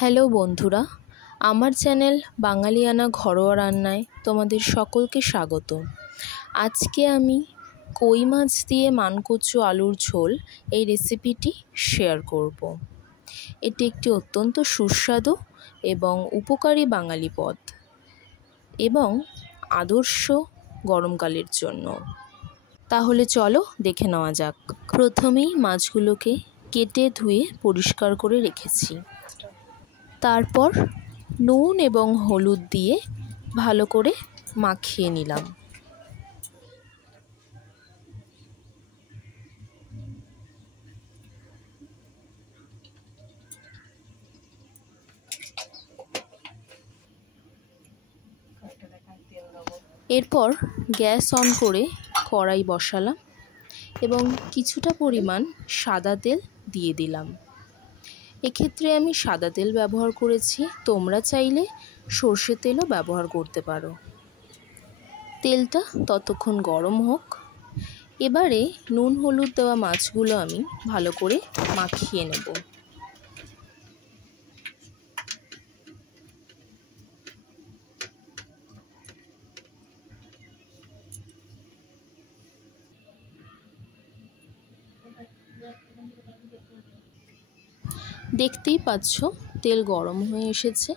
Hello বন্ধুরা, আমার channel বাঙালিয়ানা ঘরোয়া রান্নায় তোমাদের সকলকে স্বাগত। আজকে আমি কই মাছ দিয়ে মানকচু আলুর ঝোল এই রেসিপিটি শেয়ার করব। এটি একটি অত্যন্ত সুস্বাদু এবং উপকারী বাঙালি পদ এবং আদর্শ গরমকালের জন্য। তাহলে চলো দেখে নেওয়া যাক। প্রথমেই মাছগুলোকে কেটে ধুয়ে পরিষ্কার করে রেখেছি। তারপর নুন এবং হলুদ দিয়ে ভালো করে মাখিয়ে নিলাম। এরপর গ্যাস অন করে কড়াই বসালাম এবং কিছুটা পরিমাণ সাদা তেল দিয়ে দিলাম। এক্ষেত্রে আমি সাদা তেল ব্যবহার করেছি, তোমরা চাইলে সর্ষের তেলও ব্যবহার করতে পারো। তেলটা ততক্ষণ গরম হোক। এবারে নুন হলুদ দেওয়া মাছগুলো আমি ভালো করে মাখিয়ে নেব। দেখতেই পাচ্ছ তেল গরম হয়ে এসেছে।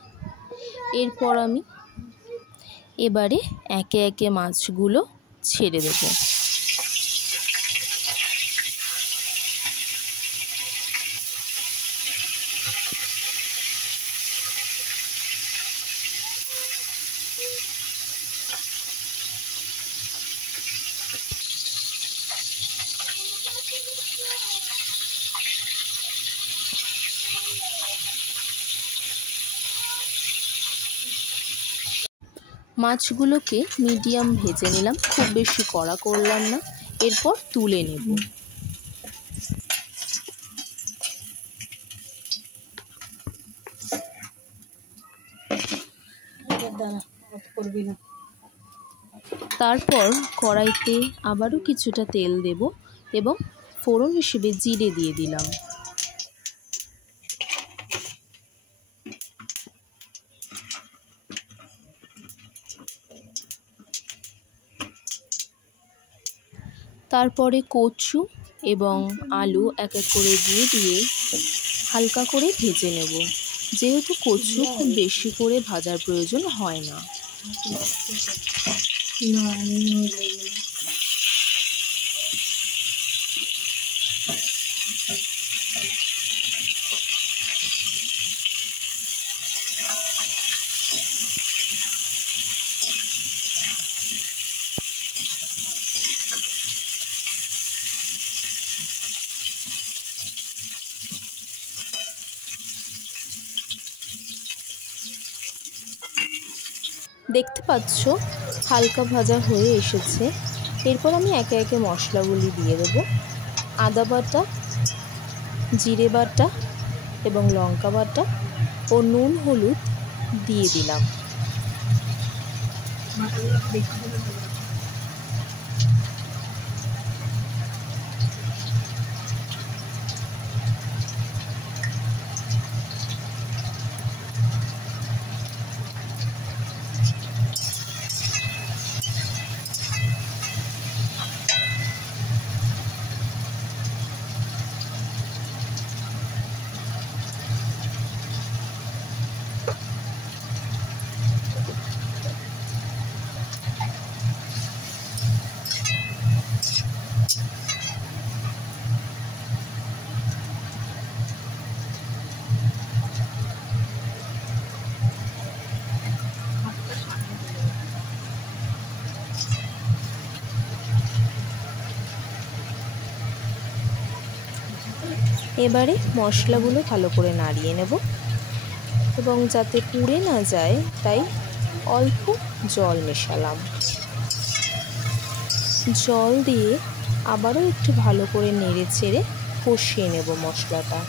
এরপর আমি এবারে একে একে মাছগুলো ছেড়ে দেব। মাছগুলোকে মিডিয়াম ভেজে নিলাম, খুব বেশি কড়া করলাম না। এরপর তুলে নেব। তারপর কড়াইতে আবারও কিছুটা তেল দেব এবং ফোড়ন হিসেবে জিরে দিয়ে দিলাম। তারপরে কচু এবং আলু এক এক করে দিয়ে হালকা করে ভেজে নেব। যেহেতু কচু খুব বেশি করে ভাজার প্রয়োজন হয় না। দেখতে পাচ্ছ হালকা ভাজা হয়ে এসেছে। এরপর আমি একে একে মশলাগুলি দিয়ে দেব। আদা বাটা, জিরে বাটা এবং লঙ্কা বাটা ও নুন হলুদ দিয়ে দিলাম। এবারে মশলাগুলো ভালো করে নাড়িয়ে নেব এবং যাতে পুড়ে না যায় তাই অল্প জল মেশালাম। জল দিয়ে আবারও একটু ভালো করে নেড়ে চেড়ে কষিয়ে নেব মশলাটা।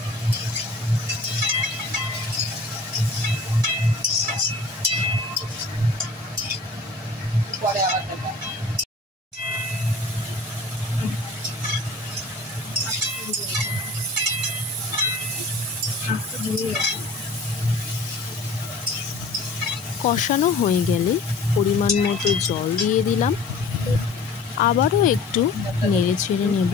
কষানো হয়ে গেলে পরিমাণ মতো জল দিয়ে দিলাম। আবারও একটু নেড়ে ছেড়ে নেব।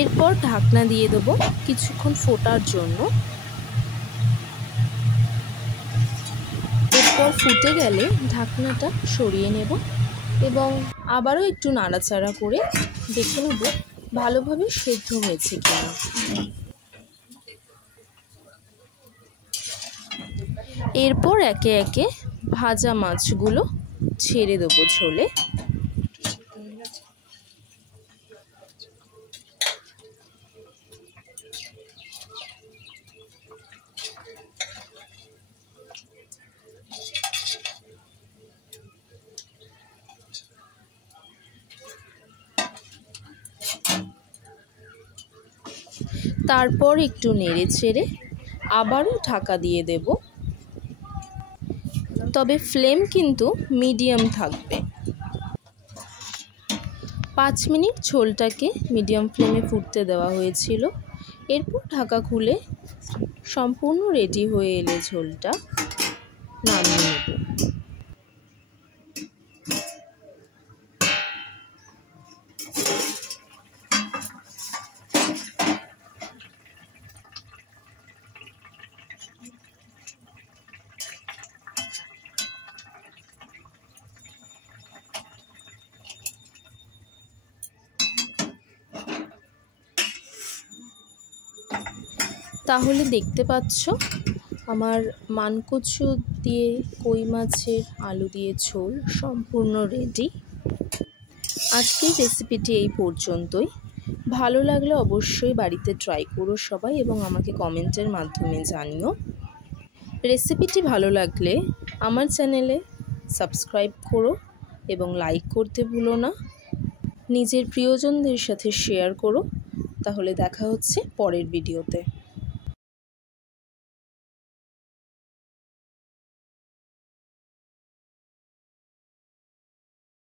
এরপর ঢাকনা দিয়ে দেবো কিছুক্ষণ ফোটার জন্য। এরপর ফুটে গেলে ঢাকনাটা সরিয়ে নেব এবং আবারও একটু নাড়াচাড়া করে দেখে নেব ভালোভাবে সেদ্ধ হয়েছে কিনা। এরপর একে একে ভাজা মাছগুলো ছেড়ে দেবো ঝোলে। তারপর একটু নেড়ে চেড়ে আবারও ঢাকা দিয়ে দেব, তবে ফ্লেম কিন্তু মিডিয়াম থাকবে। 5 মিনিট ঝোলটাকে মিডিয়াম ফ্লেমে ফুটতে দেওয়া হয়েছিল। এরপর ঢাকা খুলে সম্পূর্ণ রেডি হয়ে এলে ঝোলটা নামিয়ে নেব। তাহলে দেখতে পাচ্ছ আমার মানকচু দিয়ে কই মাছের আলু দিয়ে ঝোল সম্পূর্ণ রেডি। আজকের রেসিপিটি এই পর্যন্তই। ভালো লাগলে অবশ্যই বাড়িতে ট্রাই করো সবাই এবং আমাকে কমেন্টের মাধ্যমে জানিও। রেসিপিটি ভালো লাগলে আমার চ্যানেলে সাবস্ক্রাইব করো এবং লাইক করতে ভুলো না। নিজের প্রিয়জনদের সাথে শেয়ার করো। তাহলে দেখা হচ্ছে পরের ভিডিওতে।